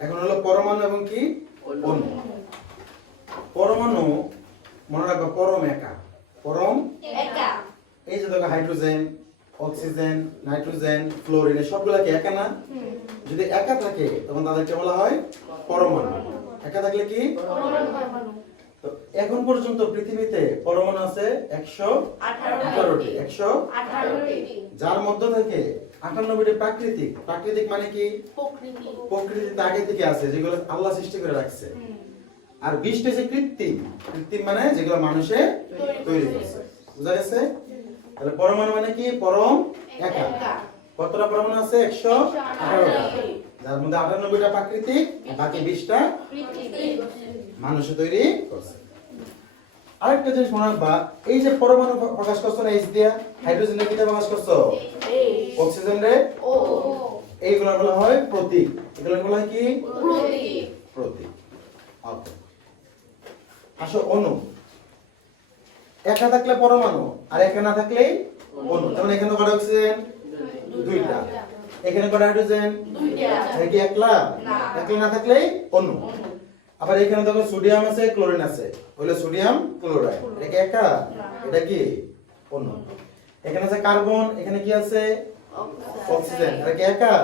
এখন হলো পরমাণু এবং কি অণু। পরমাণু মনে রাখবা পরম একা, পরম একা। এই যে দেখো হাইড্রোজেন, অক্সিজেন, নাইট্রোজেন, ফ্লোরিন সবগুলা কি একা না? যদি একা থাকে তখন তাদেরকে বলা হয় পরমাণু। একা থাকলে কি? তো এখন পর্যন্ত পৃথিবীতে পরমাণু আছে 118টি। 118টি। যার মধ্যে থেকে 98টি প্রাকৃতিক। প্রাকৃতিক মানে কি? প্রকৃতি। প্রকৃতিতে আগে থেকে আছে, যেগুলো আল্লাহ সৃষ্টি করে রাখছে। আর 20টা যে কৃত্রিম। কৃত্রিম মানে যেগুলো মানুষে তৈরি করেছে। বুঝা গেছে? তাহলে পরমাণু মানে কি? পরম একা। কতটা পরমাণু আছে? 118টা। যার মধ্যে 98টা প্রাকৃতিক, বাকি 20টা মানুষে তৈরি করছে। আরেকটা জিনিস মনে রাখবা, এই যে পরমাণু প্রকাশ করছো না এইচ দিয়া, হাইড্রোজেনের কিটা প্রকাশ করছো? অক্সিজেন রে ও। এইগুলো বলা হয় প্রতীক। এগুলো বলা হয় কি? প্রতীক। প্রতীক। ওকে। আসো অণু। একা থাকলে পরমাণু আর একা না থাকলে অণু। যেমন এখানে কটা অক্সিজেন? দুইটা। এখানে কটা হাইড্রোজেন? দুইটা। এটা কি একলা? না। একলা না থাকলে অণু। আবার এখানে দেখো সোডিয়াম আছে, ক্লোরিন আছে। হলো সোডিয়াম ক্লোরাইড। এটা কি একা? এটা কি অণু। এখানে আছে কার্বন, এখানে কি আছে? অক্সিজেন। এটা কি একা?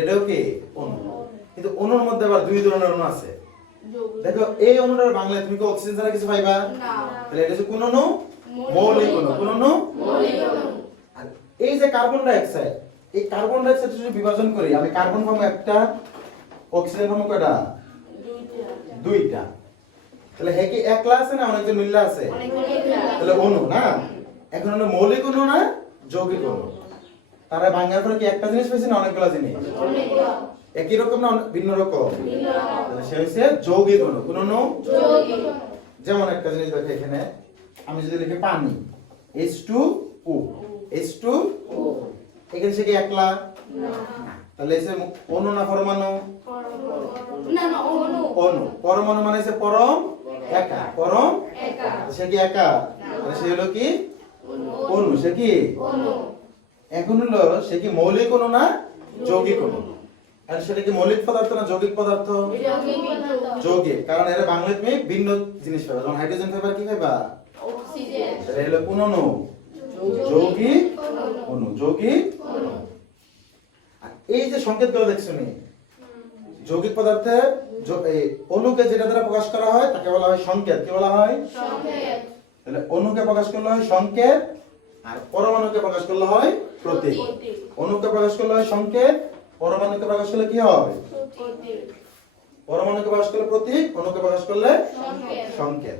এটাও কি অণু। কিন্তু অণুর মধ্যে আবার দুই ধরনের অণু আছে। দেখো এই অণুটার বাংলায় তুমি কি অক্সিজেন ছাড়া কিছু পাইবা? না। তাহলে এটা হচ্ছে কোন অণু? মৌলিক অণু। কোন অণু? মৌলিক অণু। আর এই যে কার্বন ডাই অক্সাইড, এই কার্বন ডাই অক্সাইড যদি বিভাজন করি, আমি কার্বন পাবো একটা, অক্সিজেন পাবো কয়টা? দুইটা। তাহলে হে কি একলা আছে না অনেকজন মিললা আছে? তাহলে অণু না? এখন হলো মৌলিক অণু না যৌগিক অণু? তারা ভাঙার পরে কি একটা জিনিস পেয়েছে না অনেকগুলো জিনিস? একই রকম না ভিন্ন রকম? তাহলে সে হচ্ছে যৌগিক অণু। কোন অণু? যৌগিক। যেমন একটা জিনিস দেখো এখানে, আমি যদি লিখি পানি, H2O, H2O, এখানে সে কি একলা? না। তাহলে এসে অণু না পরমাণু? না না অণু। অণু। পরমাণু মানে হচ্ছে পরম একা। পরম একা। সে কি একা? তাহলে সে হলো কি অণু। সে কি অণু। এখন হলো সে কি মৌলিক অণু না যৌগিক অণু? আর সেটা কি মৌলিক পদার্থ না যৌগিক পদার্থ? যৌগিক পদার্থ। যৌগিক। কারণ এর বাংলায় তুমি ভিন্ন জিনিস পাবে। যেমন হাইড্রোজেন পাইবা কি পাইবা? অক্সিজেন। তাহলে হলো কোন অণু? যৌগিক অণু। যৌগিক অণু। আর এই যে সংকেতগুলো দেখছো নি, যৌগিক পদার্থে এই অণুকে যেটা দ্বারা প্রকাশ করা হয় তাকে বলা হয় সংকেত। কি বলা হয়? সংকেত। তাহলে অণুকে প্রকাশ করলে হয় সংকেত, আর পরমাণুকে প্রকাশ করলে হয় প্রতীক। অণুকে প্রকাশ করলে হয় সংকেত, পরমাণুকে প্রকাশ করলে কি হয়? প্রতীক। পরমাণুকে প্রকাশ করলে প্রতীক, অণুকে প্রকাশ করলে সংকেত। সংকেত।